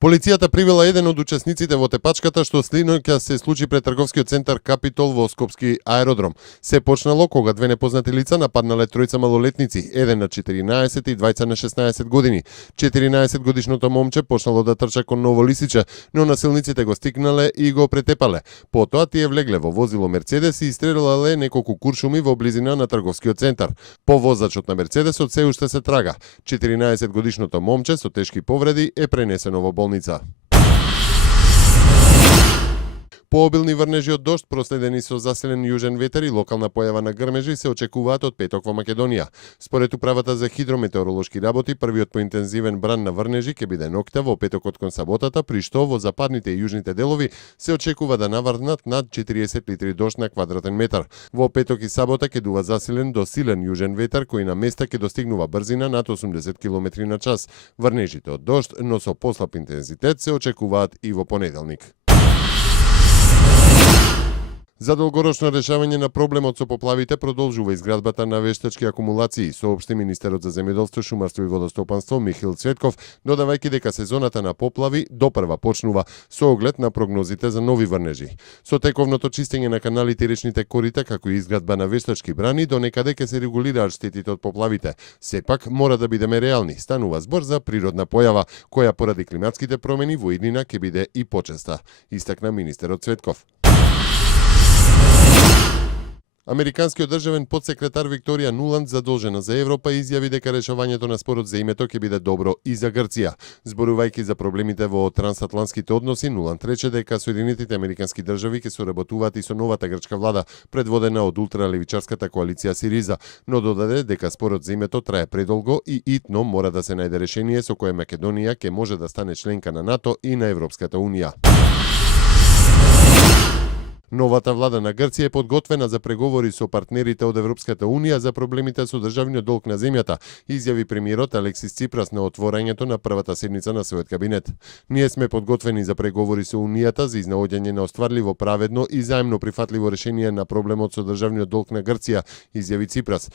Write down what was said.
Полицијата привела еден од учесниците во тепачката што следноќа се случи пред трговскиот центар Капитол во Скопски аеродром. Се почнало кога две непознати лица нападнале тројца малолетници, еден на 14 и двајца на 16 години. 14 годишното момче почнало да трча кон Ново Лисиче, но насилниците го стигнале и го претепале. Потоа тие влегле во возило Мерцедес и истрелале неколку куршуми во близина на трговскиот центар. По возачот на Мерцедесот се уште се трага. 14 годишното момче со тешки повреди е пренесено во болница. Пообилни врнежи од дожд, проследени со засилен јужен ветер и локална појава на грмежи се очекуваат од петок во Македонија. Според управата за хидрометеоролошки работи, првиот поинтензивен бран на врнежи ќе биде ноќта во петокот кон саботата, при што во западните и јужните делови се очекува да наврнат над 40 литри дожд на квадратен метар. Во петок и сабота ќе дува засилен до силен јужен ветер кој на места ќе достигнува брзина над 80 км на час. Врнежите од дожд, но со послаб интензитет, се очекуваат и во понеделник. За долгорочно решавање на проблемот со поплавите продолжува изградбата на вештачки акумулации, соопшти министерот за земјоделство, шумарство и водостопанство Михаил Цветков, додавајќи дека сезоната на поплави допрва почнува со оглед на прогнозите за нови врнежи. Со тековното чистење на каналите и речните корита, како и изградба на вештачки брани, до некаде ќе се регулираат штетите од поплавите. Сепак мора да бидеме реални. Станува збор за природна појава, која поради климатските промени во иднина ќе биде и почеста, истакна министерот Цветков. Американскиот државен подсекретар Викторија Нуланд, задолжена за Европа, изјави дека решавањето на спорот за името ќе биде добро и за Грција. Зборувајќи за проблемите во трансатлантските односи, Нуланд рече дека Соединетите американски држави ќе соработуваат и со новата грчка влада, предводена од ултралевичарската коалиција Сириза, но додаде дека спорот за името трае предолго и итно мора да се најде решение со кое Македонија ќе може да стане членка на НАТО и на Европската унија. Новата влада на Грција е подготвена за преговори со партнерите од Европската унија за проблемите со државниот долг на земјата, изјави премиерот Алексис Ципрас на отворањето на првата седница на својот кабинет. Ние сме подготвени за преговори со унијата за изнаоѓање на остварливо, праведно и заемно прифатливо решение на проблемот со државниот долг на Грција, изјави Ципрас.